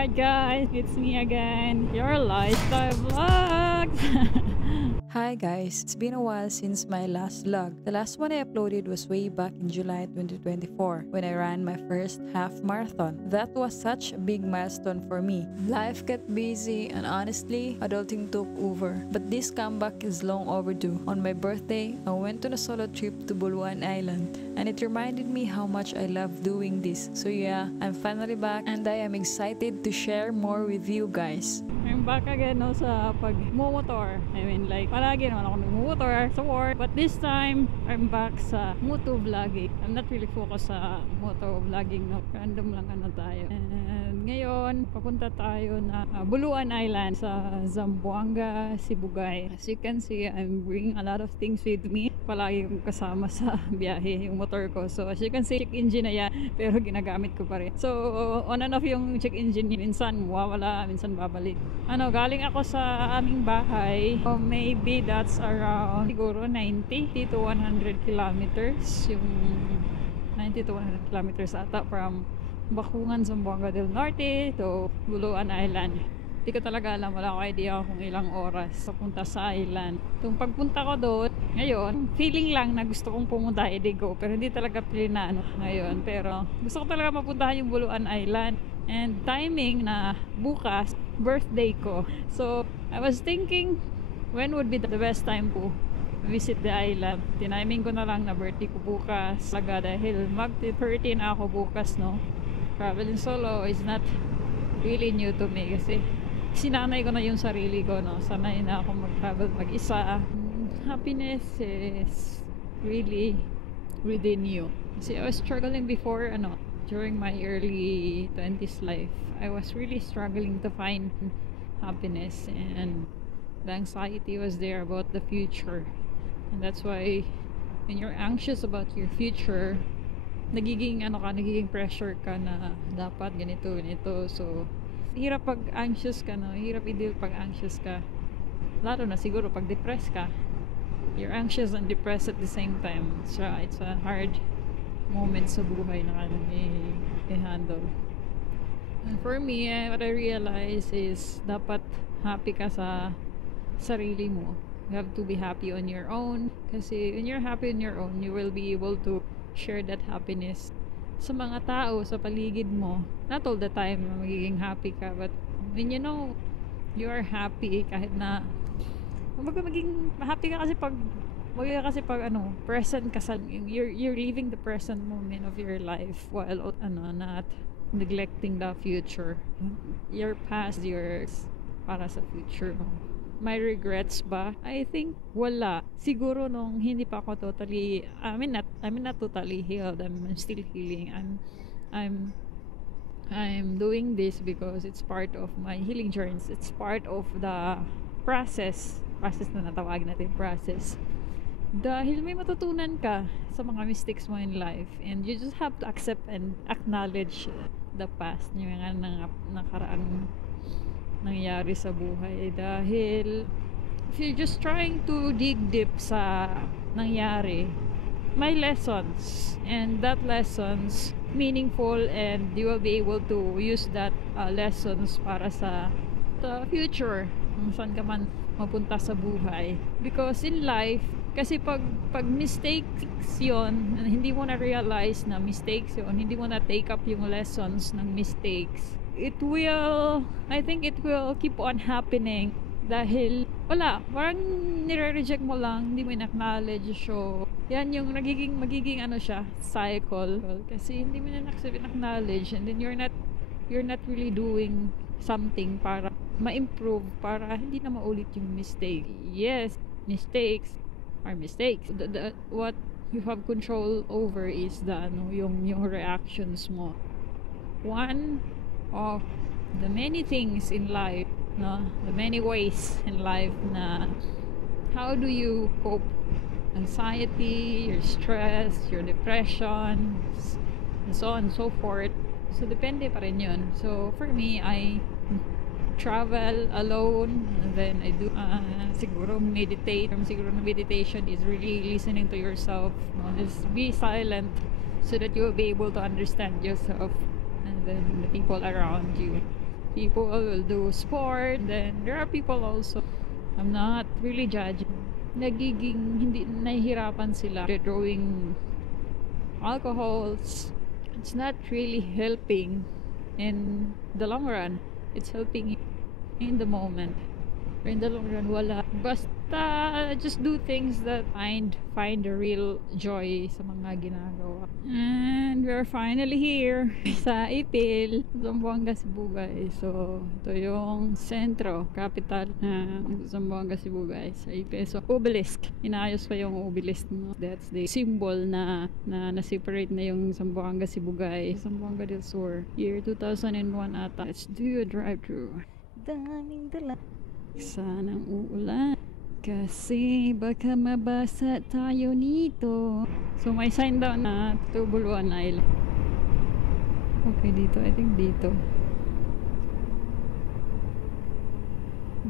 Alright guys, it's me again, your lifestyle vlogs. Hi guys, it's been a while since my last vlog. The last one I uploaded was way back in July 2024 when I ran my first half marathon. That was such a big milestone for me. Life got busy and honestly, adulting took over. But this comeback is long overdue. On my birthday, I went on a solo trip to Buluan Island and it reminded me how much I love doing this. So yeah, I'm finally back and I am excited to share more with you guys. I'm back again no, sa pag-motor. I mean like, palagi naman ako nag-motor sa work. But this time, I'm back sa moto vlogging. I'm not really focused sa moto vlogging. No? Random lang ano tayo. And ngayon, papunta tayo na Buluan Island sa Zamboanga, Sibugay. As you can see, I'm bringing a lot of things with me. Palagi kong kasama sa biyahe yung motor ko. So as you can see, check engine na yan. Pero ginagamit ko pa rin. So on and off yung check engine. Minsan mawawala, minsan babalik. Galing ako sa aming bahay. So maybe that's around siguro 90 to 100 kilometers. Yung 90 to 100 kilometers ata from Bakungan, Zamboanga del Norte to Buluan Island. Hindi ko talaga alam, wala ko idea kung ilang oras papunta sa island. Itong pagpunta ko doon, ngayon, feeling lang na gusto kong pumunta, go. Pero hindi talaga plinano ngayon. Pero gusto ko talaga mapuntahan yung Buluan Island. And timing na bukas, birthday ko. So, I was thinking, when would be the best time to visit the island? Tiniming ko na lang na birthday ko bukas. Talaga dahil mag-13 ako bukas, no? Traveling solo is not really new to me kasi sinanay ko na yung sarili ko, no? Sanay na ako mag-travel mag-isa. Happiness is really within you. Kasi I was struggling before, during my early 20s life. I was really struggling to find happiness and the anxiety was there about the future. And that's why when you're anxious about your future, nagiging pressure ka na dapat ganito. So hirap pag anxious ka, no? Hirap i-deal pag anxious ka. Lalo na siguro pag depressed ka. You're anxious and depressed at the same time. So it's a hard moment sa buhay na i-handle. And for me, what I realize is dapat happy ka sa sarili mo. You have to be happy on your own. Kasi when you're happy on your own, you will be able to share that happiness sa mga tao, sa paligid mo. Not all the time magiging happy ka, but when you know you are happy, kahit na maging happy ka kasi pag present ka sa, you're living the present moment of your life while not neglecting the future. Your past, yours para sa future mo. My regrets ba? I think wala. Siguro nung hindi pa ako totally, I mean not totally healed. I'm still healing. I'm doing this because it's part of my healing journeys. It's part of the process na natawag natin process. Dahil may matutunan ka sa mga mistakes mo in life and you just have to accept and acknowledge the past, yung mga nakaraang nangyari sa buhay. Dahil if you're just trying to dig deep sa nangyari, may lessons and that lessons meaningful and you will be able to use that lessons para sa the future kung saan ka man mapunta sa buhay. Because in life, kasi pag mistakes yon, hindi mo na realize na mistakes yon, hindi mo na take up yung lessons ng mistakes, I think it will keep on happening dahil wala, parang nire-reject mo lang, hindi mo in-acknowledge. So yan yung magiging siya, cycle. Kasi hindi mo na acknowledge and then you're not really doing something para ma-improve, para hindi na maulit yung mistake. Yes, mistakes are mistakes. What you have control over is yung reactions mo. One of the many things in life, the many ways in life na how do you cope anxiety, your stress, your depression, and so on and so forth. So depende pa rin yun. So for me, I travel alone and then I do siguro meditate. Siguro meditation is really listening to yourself, just be silent so that you will be able to understand yourself and then the people around you. People will do sport. Then there are people also, I'm not really judging, nagiging hindi nahihirapan sila. They're throwing alcohols. It's not really helping in the long run. It's helping in the moment. But in the long run, wala. Basta just do things that find the real joy sa mga ginagawa. And we're finally here sa Ipil, Zamboanga, Cebu, guys. So, ito yung sentro, capital ng Zamboanga, Cebu, guys. Sa Ipil. So, obelisk. Inaayos pa yung obelisk. No? That's the symbol na na-separate na yung Zamboanga, Cebu, guys. Zamboanga del Sur. Year 2001 ata. Let's do a drive-thru. Daming dala. Sanang uulan kasi baka mabasa tayo nito. So may sign down na Tubuluan Island. Okay, dito. I think dito.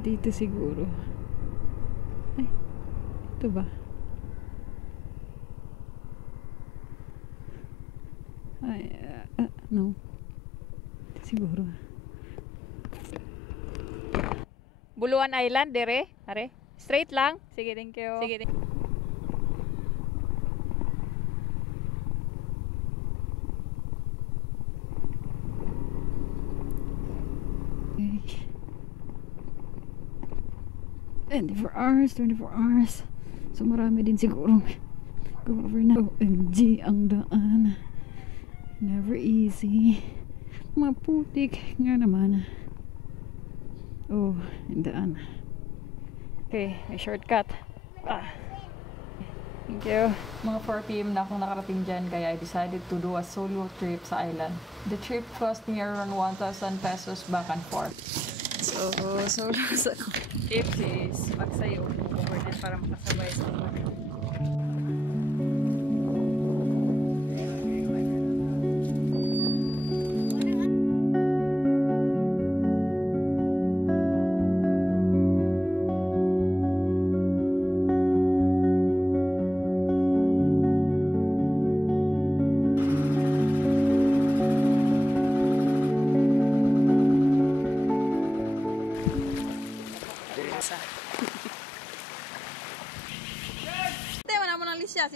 Dito siguro. Ay, ito ba? Ay, no. Siguro. Buluan Island, dire? Are? Straight lang? Sige, thank you. Sige, thank you. Okay. 24 hours. So marami din siguro go over na. OMG, ang daan. Never easy. Maputik nga naman. Oh, yung daan. Okay, may shortcut. Thank you. Mga 4 p.m. na akong nakarating dyan, kaya I decided to do a solo trip sa island. The trip cost me around 1,000 pesos back and forth. So, solo sa tip is magsayo overnight para makasabay sa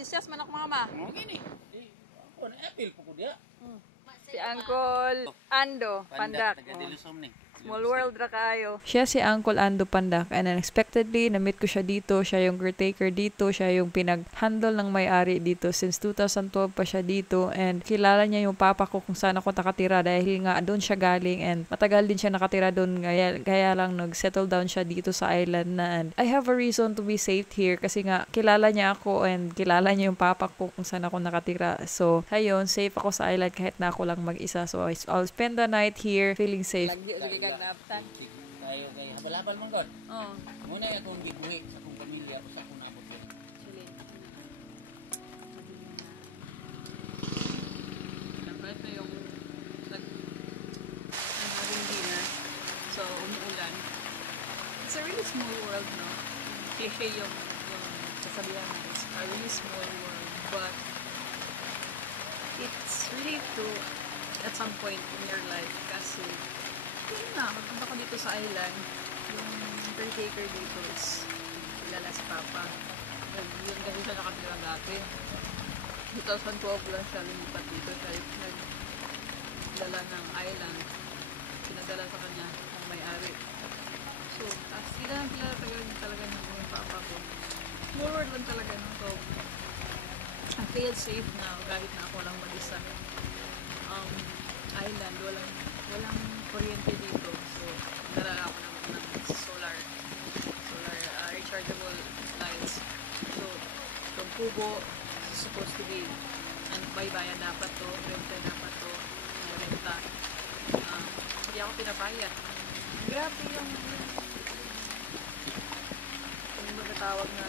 Siyas manok mama. Si Uncle Ando Pandak. Small world ra kayo. Siya si Uncle Ando Pandak, and unexpectedly na-meet ko siya dito. Siya yung caretaker dito. Siya yung pinag-handle ng may-ari dito since 2012 pa siya dito, and kilala niya yung papa ko kung saan ako nakatira dahil nga doon siya galing, and matagal din siya nakatira doon, kaya lang nag-settle down siya dito sa island na, and I have a reason to be safe here kasi nga kilala niya ako and kilala niya yung papa ko kung saan ako nakatira. So ayun, safe ako sa island kahit na ako lang mag-isa. So I'll spend the night here feeling safe. Tayo kay habal-habal man god. Oo. Muna akong gibuhi sa akong pamilya sa akong abot. Sili. Ito yung having dinner. So, umuulan. It's a really small world, no? Cliche yung sasabihan na it's a really small world, but it's really true at some point in your life kasi yun na, magpunta ko dito sa island, yung caretaker dito is kilala si Papa. Yun kasi siya nakatira dati. 2012 lang siya lumipat dito. Siya nagdala ng island. Pinadala sa kanya ng may-ari. So, as kilala talaga ng yung Papa ko. Small world lang talaga. No? So, I feel safe na kahit na ako lang mag-isa. Island, walang kuryente dito. So, nalala ako ng solar rechargeable lights. So, yung kubo is supposed to be baybayan dapat to, renta dapat to, renta. Hindi ako pinabayad. Grabe yung magkatawag na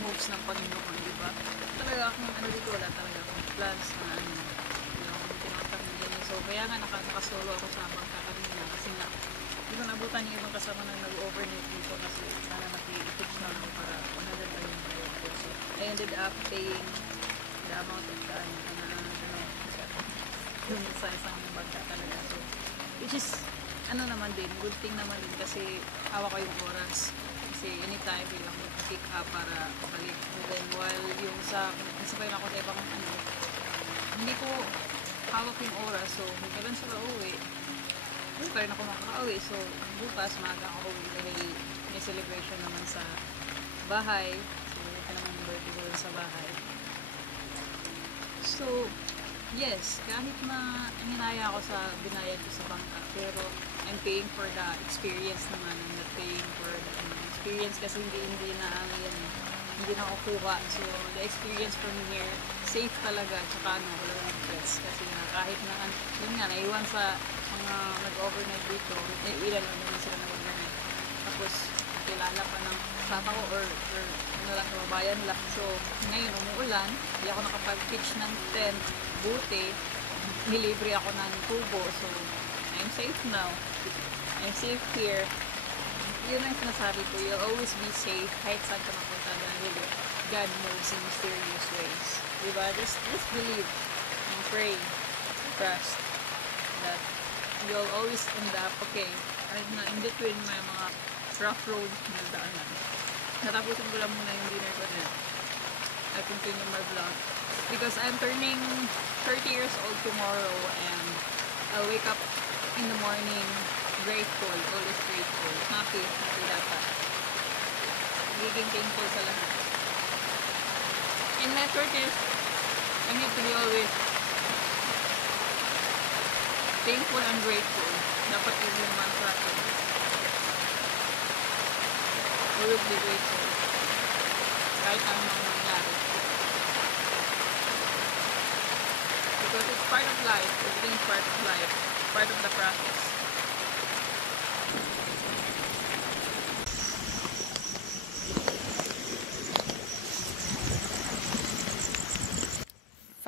moves ng Panginoon, di ba? Talaga akong dito, wala talaga akong plans na so kaya nga nakasolo ako sa bangka kanina kasi nga hindi ko nabutan yung ibang kasama na nag-overnight dito kasi sana naki-fix na ako para 100 na yung bayad ko. So I ended up paying the amount of dun sa isang bangka talaga. So which is ano naman din, good thing naman din kasi hawak ko yung oras. Kasi anytime pwede ako mag-pick up para balik. And then while yung sa, isabay ako sa ibang ano, hindi ko hawak yung oras. So, kailan sila uwi, hindi pa rin ako makaka-uwi. So, bukas maaga ako uwi dahil may celebration naman sa bahay. So, ito naman yung birthday ko sa bahay. So, yes, kahit na hinaya ako sa binayad ko sa bangka, pero I'm paying for the experience naman. I'm not paying for the experience kasi hindi na hindi na ako kuha. So, the experience from here, safe talaga. Tsaka wala nang stress. Kasi kahit na, yun nga, naiwan sa mga nag-overnight dito, ilan naman sila nag-overnight. Tapos, kilala pa ng papa ko or ano lang, kababayan lang. So, ngayon, umuulan, hindi ako nakapag-pitch ng tent, buti, nilibre ako ng tubo. So, I'm safe now. I'm safe here. Yun ang sinasabi ko, you'll always be safe kahit saan ka mapunta dahil God moves in mysterious ways. Diba? Just believe and pray and trust that you'll always end up okay. Kahit na in between may mga rough road na daanan. Natapusin ko lang muna yung dinner ko na I continue my vlog because I'm turning 30 years old tomorrow and I'll wake up in the morning grateful, always grateful, happy dapat. Giging thankful sa lahat. In my 30s, I need to be always thankful and grateful. Dapat yun yung mantra ko. Always be grateful. Kahit anong nangyari. Because it's part of life. Everything's part of life. Part of the process.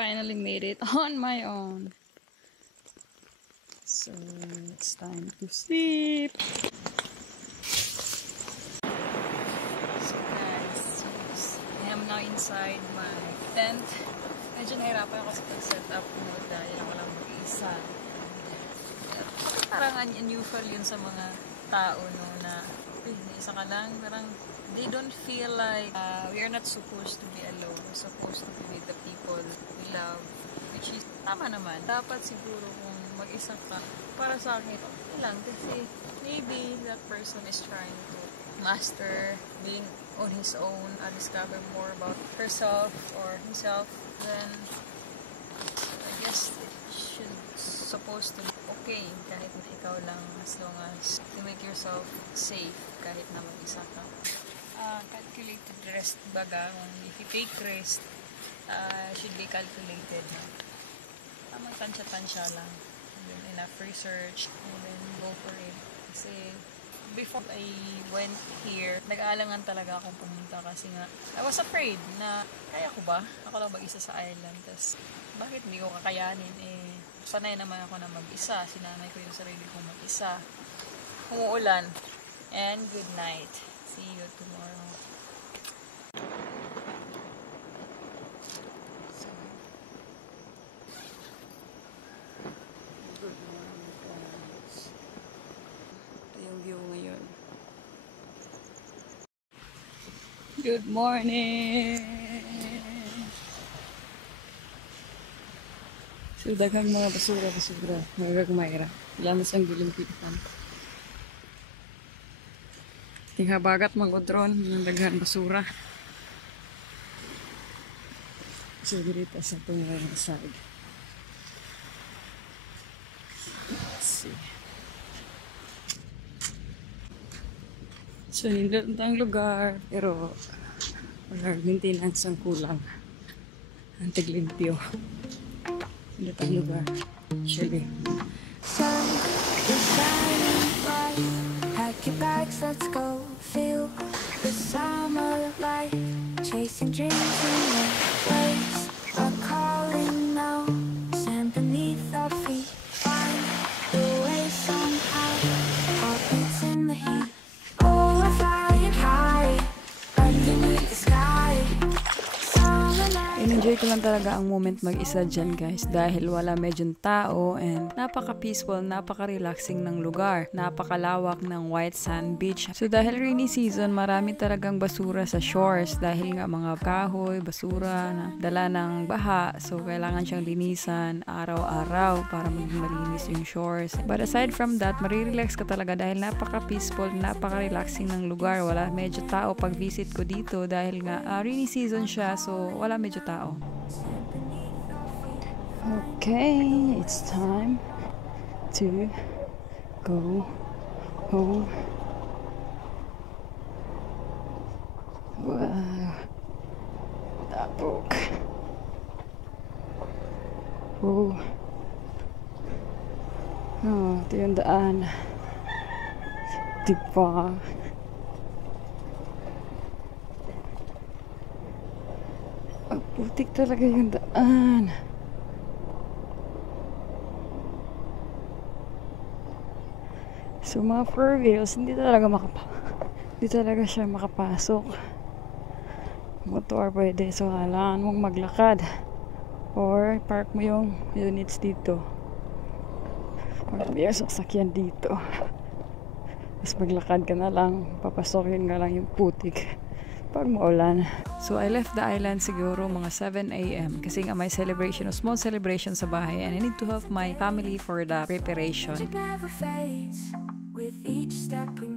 Finally made it on my own. So it's time to sleep. So guys, I am now inside my tent. Medyo nahirapan ako sa pag-set up mo dahil ako lang mag-iisa. Parang unusual yun sa mga tao no, na isa ka lang, parang they don't feel like we are not supposed to be alone. We're supposed to be with the people we love, which is tama naman. Dapat siguro kung mag-isa ka, para sa akin, okay lang kasi maybe that person is trying to master being on his own, discover more about herself or himself, then I guess it should supposed to be okay kahit na ikaw lang, as long as you make yourself safe kahit na mag-isa ka. Calculated rest baga, if you take rest, should be calculated. No? Tamang tansya-tansya lang. And then enough research, and then go for it. Kasi before I went here, nag-aalangan talaga akong pumunta kasi nga, I was afraid na, kaya ko ba? Ako lang mag-isa sa island. Tapos, bakit hindi ko kakayanin? Sanay naman ako na mag-isa. Sinanay ko yung sarili kong mag-isa. Umuulan. And good night. See you tomorrow. So, good morning guys. Ito yung view ngayon. Good morning! So, daghang mga basura. Mga gagmayra. Wala na siyang gilimpitan. Tinghabagat mag-udron ng daghan basura. So, dito sa itong side. Let's see. So, nindot ang lugar. Pero, wala maintenance ang kulang. Ang tiglimpyo. Nindot ang lugar. Actually. Sun is shining bright. Pack your bags, let's go. Feel the summer light. Chasing dreams in the waves are calling now. Stand beneath our feet. Find the way somehow. Heartbeats in the heat. Oh, we're flying high underneath the sky. Summer night. Enjoy Ito lang talaga ang moment mag-isa dyan guys dahil wala medyong tao and napaka-peaceful, napaka-relaxing ng lugar. Napakalawak ng white sand beach. So dahil rainy season, marami talagang basura sa shores dahil nga mga kahoy, basura na dala ng baha. So kailangan siyang linisan araw-araw para maging malinis yung shores. But aside from that, marirelax ka talaga dahil napaka-peaceful, napaka-relaxing ng lugar. Wala medyo tao pag visit ko dito dahil nga rainy season siya, so wala medyo tao. Okay, it's time to go home. Wow, tapok. Oh, ito yung daan. Diba? Putik talaga yung daan. So mga four wheels, hindi talaga siya makapasok. Motor pwede, so kailangan mong maglakad or park mo yung units dito or may sasakyan dito, tapos maglakad ka na lang, papasokin nga lang yung putik pag maulan. So I left the island siguro mga 7 AM kasi nga may celebration, a small celebration sa bahay and I need to help my family for the preparation. With each step we